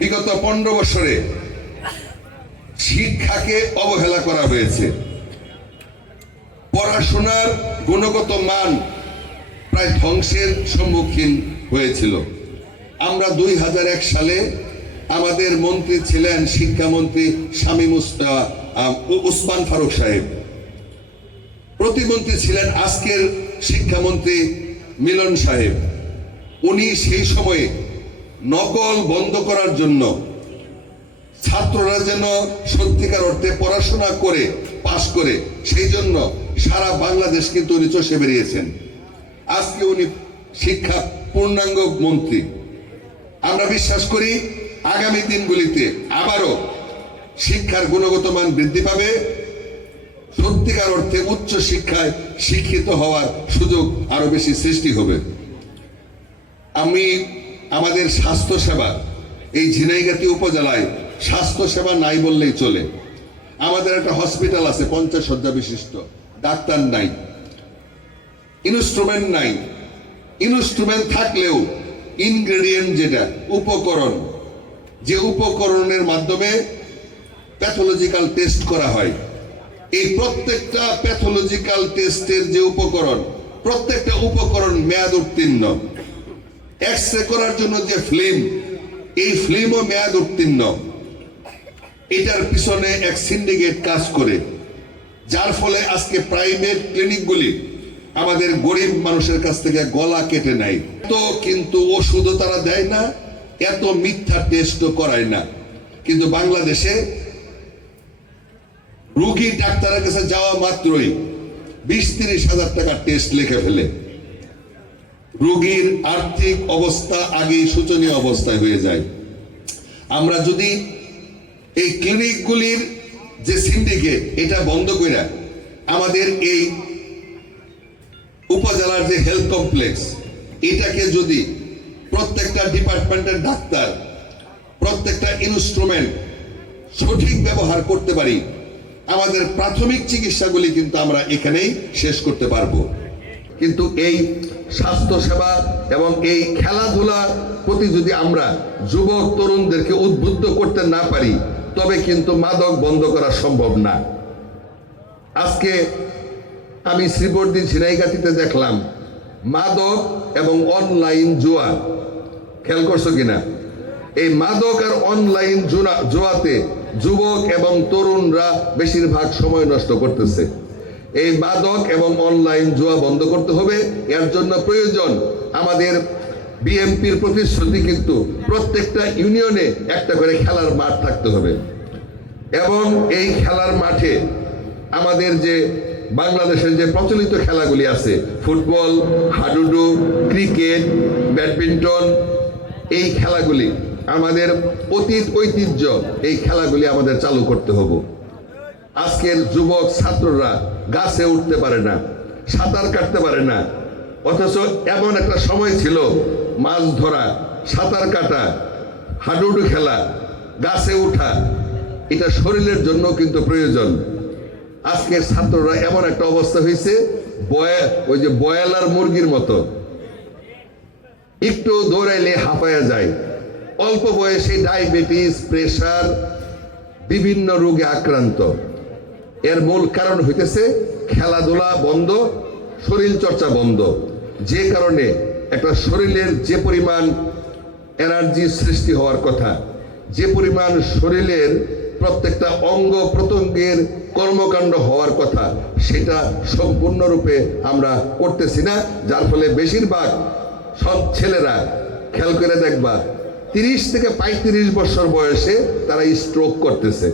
বিগত 15 বছরে শিক্ষাকে অবহেলা করা হয়েছে। পড়াশোনার গুণগত মান প্রায় ধ্বংসের সম্মুখীন হয়েছিল। আমরা 2001 সালে আমাদের মন্ত্রী ছিলেন শিক্ষামন্ত্রী শামীম ওসমান ফারুক সাহেব, প্রতিমন্ত্রী ছিলেন আজকের শিক্ষামন্ত্রী মিলন সাহেব। উনি সেই সময়ে নকল বন্ধ করার জন্য ছাত্ররা যেন সত্যিকার অর্থে পড়াশোনা করে পাশ করে, সেই জন্য সারা বাংলাদেশ কিন্তু উনি চষে বেরিয়েছেন। আজকে উনি শিক্ষা পূর্ণাঙ্গ মন্ত্রী। আমরা বিশ্বাস করি আগামী দিনগুলিতে আবারও শিক্ষার গুণগত মান বৃদ্ধি পাবে, সত্যিকার অর্থে উচ্চ শিক্ষায় শিক্ষিত হওয়ার সুযোগ আরো বেশি সৃষ্টি হবে। আমি আমাদের স্বাস্থ্য সেবা এই ঝিনাইগাতি উপজেলায় স্বাস্থ্য সেবা নাই বললেই চলে। আমাদের একটা হসপিটাল আছে 50 শয্যা বিশিষ্ট, ডাক্তার নাই, ইনস্ট্রুমেন্ট নাই। ইনস্ট্রুমেন্ট থাকলেও ইনগ্রেডিয়েন্ট যেটা উপকরণ, যে উপকরণের মাধ্যমে প্যাথোলজিক্যাল টেস্ট করা হয়, এই প্রত্যেকটা প্যাথোলজিক্যাল টেস্টের যে উপকরণ, প্রত্যেকটা উপকরণ মেয়াদ উত্তীর্ণ। এক্সরে করার জন্য যে ফিল্ম, এই ফিল্মও মেয়াদ উত্তীর্ণ। এটার পিছনে এক সিন্ডিকেট কাজ করে, যার ফলে আজকে প্রাইভেট ক্লিনিকগুলি আমাদের গরিব মানুষের কাছ থেকে গলা কেটে নেয়। তো কিন্তু ওষুধও তারা দেয় না, এত মিথ্যা টেস্টও করায় না। কিন্তু বাংলাদেশে রোগী ডাক্তারের কাছে যাওয়া মাত্রই 20-30 হাজার টাকা টেস্ট লিখে ফেলে। রোগীর আর্থিক অবস্থা আগেই শোচনীয় অবস্থায় হয়ে যায়। আমরা যদি এই ক্লিনিকগুলির যে সিন্ডিকেট, এটা বন্ধ করে আমাদের এই উপজেলার যে হেলথ কমপ্লেক্স, এটাকে যদি প্রত্যেকটা ডিপার্টমেন্টের ডাক্তার, প্রত্যেকটা ইনস্ট্রুমেন্ট সঠিক ব্যবহার করতে পারি, আমাদের প্রাথমিক চিকিৎসাগুলি কিন্তু আমরা এখানেই শেষ করতে পারবো। কিন্তু এই স্বাস্থ্য সেবা এবং এই খেলাধুলার প্রতি যদি আমরা যুবক তরুণদেরকে উদ্বুদ্ধ করতে না পারি, তবে কিন্তু মাদক বন্ধ করা সম্ভব না। আজকে আমি শ্রীবর্দী ঝিনাইগাতিতে দেখলাম মাদক এবং অনলাইন জুয়া, খেয়াল করছো কিনা? এই মাদক আর অনলাইন জুয়াতে যুবক এবং তরুণরা বেশিরভাগ সময় নষ্ট করতেছে। এই মাদক এবং অনলাইন জুয়া বন্ধ করতে হবে। এর জন্য প্রয়োজন আমাদের বিএমপির প্রতিশ্রুতি, কিন্তু প্রত্যেকটা ইউনিয়নে একটা করে খেলার মাঠ থাকতে হবে। এবং এই খেলার মাঠে আমাদের যে বাংলাদেশের যে প্রচলিত খেলাগুলি আছে, ফুটবল, হাডুডু, ক্রিকেট, ব্যাডমিন্টন, এই খেলাগুলি আমাদের অতীত ঐতিহ্য, এই খেলাগুলি আমাদের চালু করতে হবে। আজকের যুবক ছাত্ররা গাছে উঠতে পারে না, সাঁতার কাটতে পারে না, অথচ এমন একটা সময় ছিল মাছ ধরা, সাঁতার কাটা, হাডুডু খেলা, গাছে উঠা, এটা শরীরের জন্য কিন্তু প্রয়োজন। আজকের ছাত্ররা এমন একটা অবস্থা হয়েছে, ওই যে বয়লার মুরগির মতো, একটু দৌড়াইলে হাঁপায়া যায়। অল্প বয়সে ডায়াবেটিস, প্রেসার, বিভিন্ন রোগে আক্রান্ত। এর মূল কারণ হইতেছে খেলাধুলা বন্ধ, শরীর চর্চা বন্ধ। যে কারণে একটা শরীরের যে পরিমাণ এনার্জি সৃষ্টি হওয়ার কথা, যে পরিমাণ শরীরের প্রত্যেকটা অঙ্গ প্রত্যঙ্গের কর্মকাণ্ড হওয়ার কথা, সেটা সম্পূর্ণরূপে আমরা করতেছি না। যার ফলে বেশিরভাগ সব ছেলেরা, খেয়াল করে দেখবা, 30 থেকে 35 বছর বয়সে তারা স্ট্রোক করতেছে।